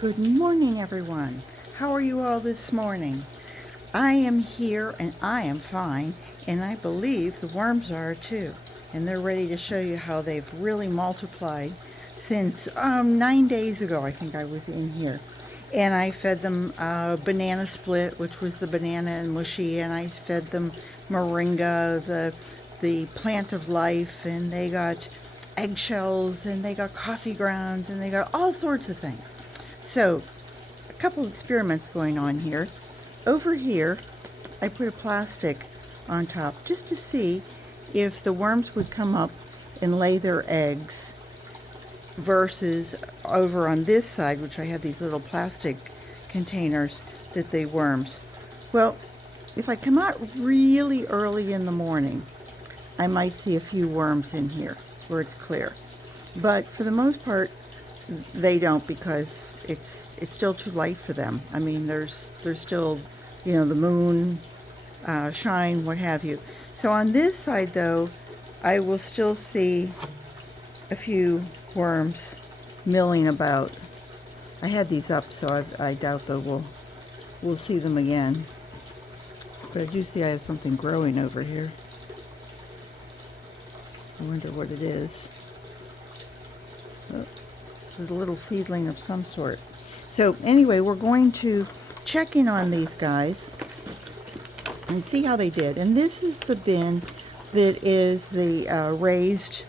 Good morning, everyone. How are you all this morning? I am here and I am fine, and I believe the worms are too. And they're ready to show you how they've really multiplied since 9 days ago. I think I was in here. And I fed them banana split, which was the banana and mushy, and I fed them moringa, the plant of life, and they got eggshells, and they got coffee grounds, and they got all sorts of things. So, a couple of experiments going on here. Over here, I put a plastic on top just to see if the worms would come up and lay their eggs versus over on this side, which I have these little plastic containers that they worms. Well, if I come out really early in the morning, I might see a few worms in here where it's clear. But for the most part, they don't, because it's still too light for them. I mean, there's still, the moon, shine, what have you. So on this side, though, I will still see a few worms milling about. I had these up, so I doubt that we'll see them again. But I do see I have something growing over here. I wonder what it is. Oh, there's a little seedling of some sort. So anyway, we're going to check in on these guys and see how they did. And this is the bin that is the raised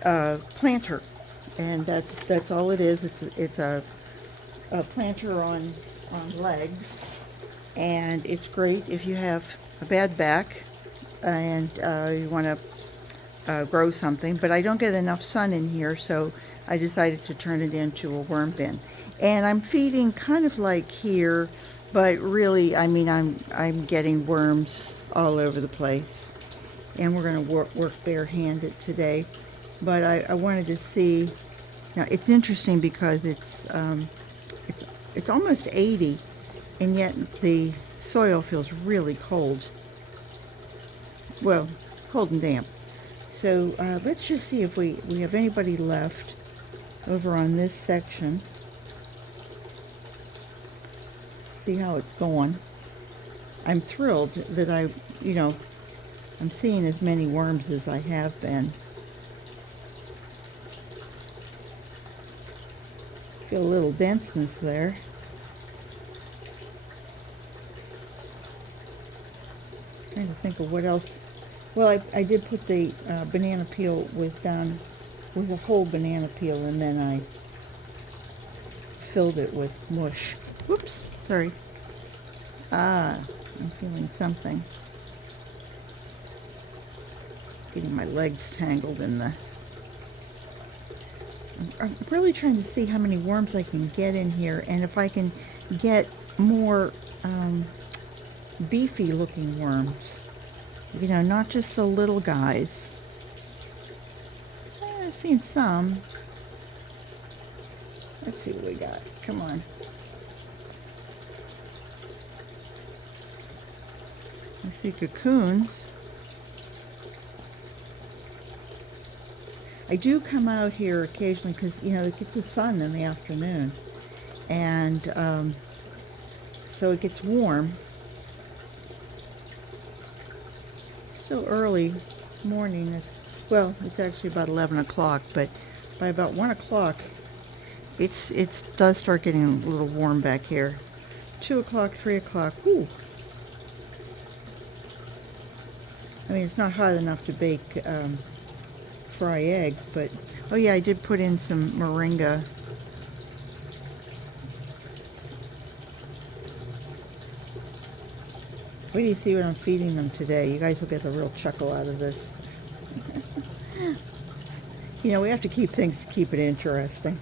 planter, and that's all it is. It's a planter on legs, and it's great if you have a bad back and you want to grow something. But I don't get enough sun in here, so I decided to turn it into a worm bin. And I'm feeding kind of like here, but really, I mean, I'm getting worms all over the place. And we're going to work bare-handed today. But I wanted to see. Now it's interesting because it's almost 80, and yet the soil feels really cold. Well, cold and damp. So let's just see if we have anybody left over on this section. See how it's going. I'm thrilled that I'm seeing as many worms as I have been. Feel a little denseness there. Trying to think of what else. Well, I did put the banana peel with a whole banana peel, and then I filled it with mush. Whoops, sorry. I'm feeling something. Getting my legs tangled in the... I'm really trying to see how many worms I can get in here, and if I can get more beefy looking worms. Not just the little guys. I've seen some. Let's see what we got. Come on. I see cocoons. I do come out here occasionally because, it gets the sun in the afternoon. And so it gets warm. Still early morning. It's actually about 11 o'clock, but by about 1 o'clock, it does start getting a little warm back here. 2 o'clock, 3 o'clock, whoo. I mean, it's not hot enough to bake, fry eggs, but, oh yeah, I did put in some moringa. Wait till you see what I'm feeding them today. You guys will get a real chuckle out of this. We have to keep things to keep it interesting.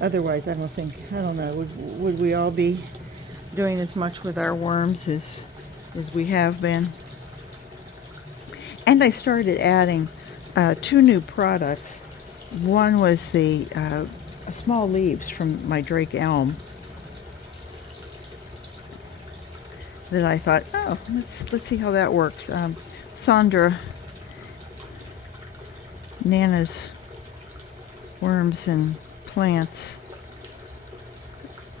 Otherwise, I don't know, would we all be doing as much with our worms as we have been? And I started adding 2 new products. One was the small leaves from my Drake elm that I thought, let's see how that works. Sandra, Nana's Worms and Plants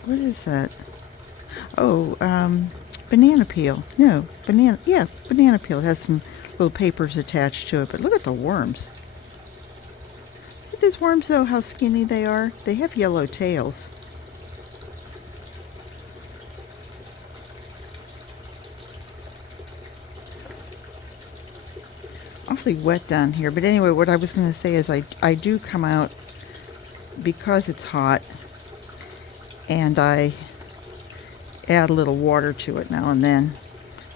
What is that? Oh, banana peel. No, banana, yeah, banana peel. It has some little papers attached to it, but look at the worms. See these worms though, how skinny they are? They have yellow tails. Awfully wet down here, but anyway, what I was going to say is I do come out because it's hot, and I add a little water to it now and then.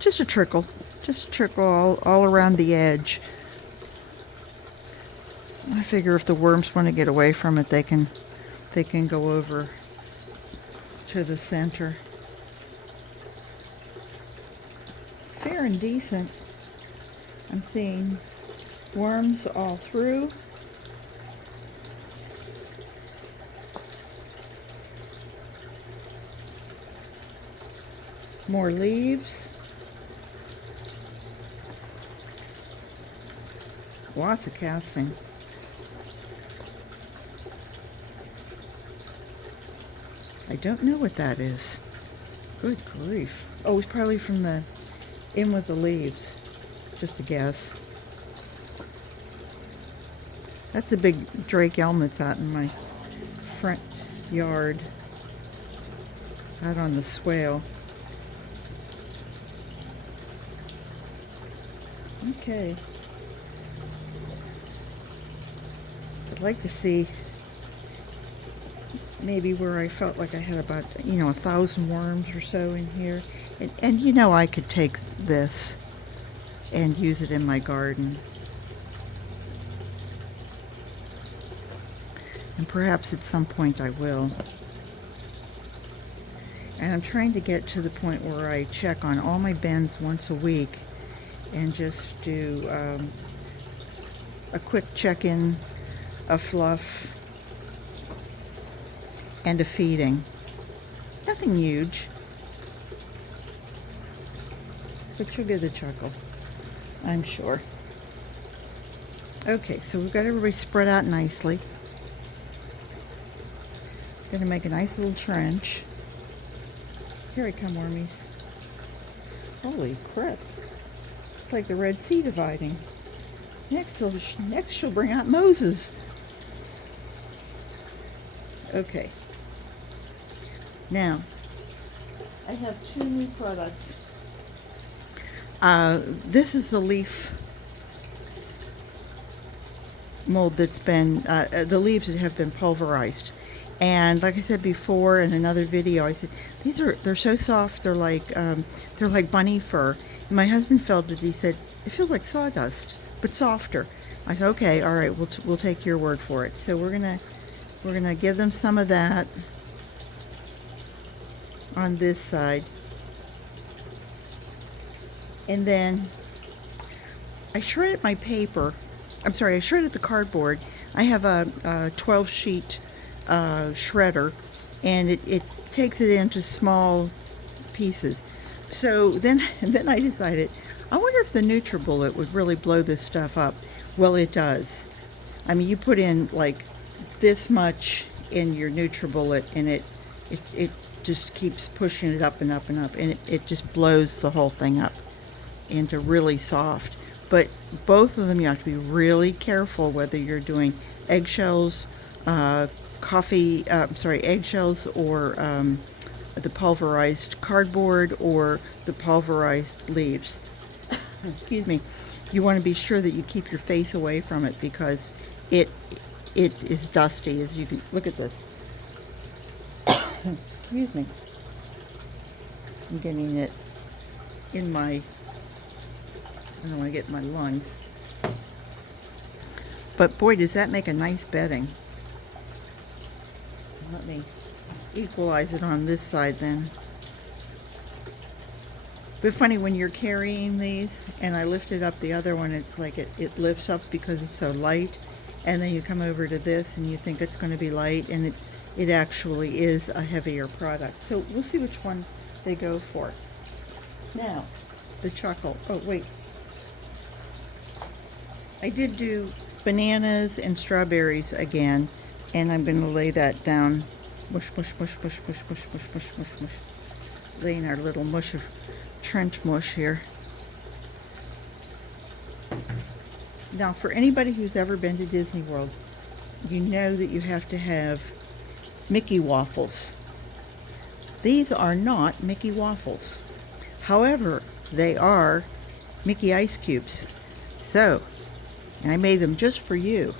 Just a trickle all around the edge. I figure if the worms want to get away from it, they can go over to the center. Fair and decent. I'm seeing worms all through. More leaves. Lots of castings. I don't know what that is. Good grief. Oh, it's probably from the in with the leaves. Just a guess. That's a big Drake elm that's out in my front yard. Out on the swale. Okay. I'd like to see maybe where I felt like I had about, 1,000 worms or so in here. And I could take this and use it in my garden. And perhaps at some point I will. And I'm trying to get to the point where I check on all my bins once a week and just do a quick check-in, a fluff, and a feeding. Nothing huge, but you'll get a chuckle, I'm sure. Okay, so we've got everybody spread out nicely. Gonna make a nice little trench. Here I come, wormies. Holy crap. It's like the Red Sea dividing. Next she'll bring out Moses. Okay. Now, I have 2 new products. This is the leaf mold that's been, the leaves that have been pulverized. And like I said before in another video, I said, they're so soft, they're like bunny fur. And my husband felt it, he said, it feels like sawdust, but softer. I said, okay, all right, we'll take your word for it. So we're gonna give them some of that on this side. And then I shredded my paper. I shredded the cardboard. I have a 12 sheet shredder, and it takes it into small pieces. So then I decided, I wonder if the NutriBullet would really blow this stuff up. Well, it does. I mean, you put in like this much in your NutriBullet, and it just keeps pushing it up and up and up, and it just blows the whole thing up into really soft. But both of them, you have to be really careful whether you're doing eggshells, eggshells, or the pulverized cardboard or the pulverized leaves. Excuse me. You want to be sure that you keep your face away from it because it is dusty, as you can look at this. Excuse me. I'm getting it in my, I don't want to get in my lungs. But boy, does that make a nice bedding. Let me equalize it on this side then. But funny, when you're carrying these and I lifted up the other one, it's like it lifts up because it's so light, and then you come over to this and you think it's going to be light, and it actually is a heavier product. So we'll see which one they go for. Now, the chuckle. Oh, wait. I did do bananas and strawberries again, and I'm going to lay that down Mush, mush, mush, mush, mush, mush, mush, mush, mush, mush. Laying our little mush of trench mush here. Now, for anybody who's ever been to Disney World, you know that you have to have Mickey waffles. These are not Mickey waffles. However, they are Mickey ice cubes. So, I made them just for you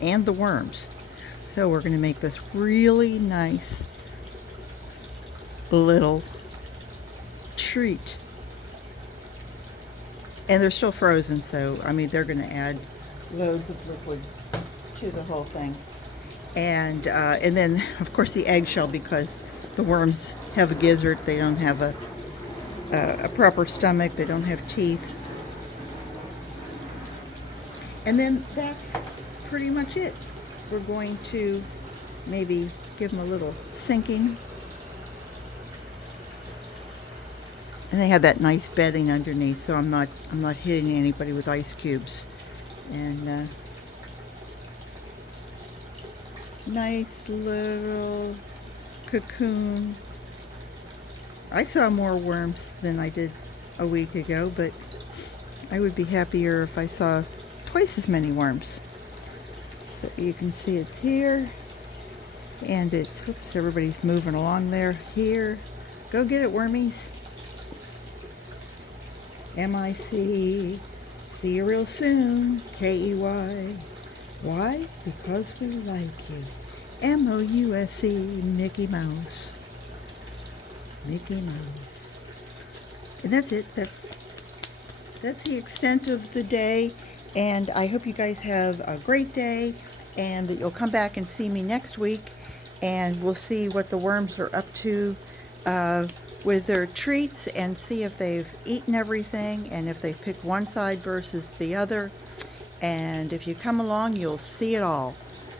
and the worms. So we're going to make this really nice little treat. And they're still frozen, so I mean they're going to add loads of liquid to the whole thing. And then of course the eggshell, because the worms have a gizzard. They don't have a proper stomach. They don't have teeth. And then that's pretty much it. We're going to maybe give them a little sinking. And they have that nice bedding underneath, so I'm not hitting anybody with ice cubes. And nice little cocoon. I saw more worms than I did a week ago, but I would be happier if I saw twice as many worms. So you can see it's here, and it's, oops, everybody's moving along there. Here, go get it, wormies. M-I-C, see you real soon, K-E-Y. Why? Because we like you. M-O-U-S-E, Mickey Mouse. Mickey Mouse. And that's it. That's the extent of the day. And I hope you guys have a great day, and that you'll come back and see me next week, and we'll see what the worms are up to with their treats, and see if they've eaten everything, and if they've picked one side versus the other. And if you come along, you'll see it all.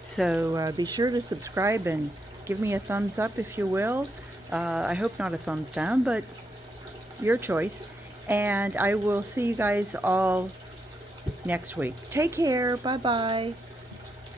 So be sure to subscribe and give me a thumbs up if you will. I hope not a thumbs down, but your choice. And I will see you guys all next week. Take care. Bye-bye.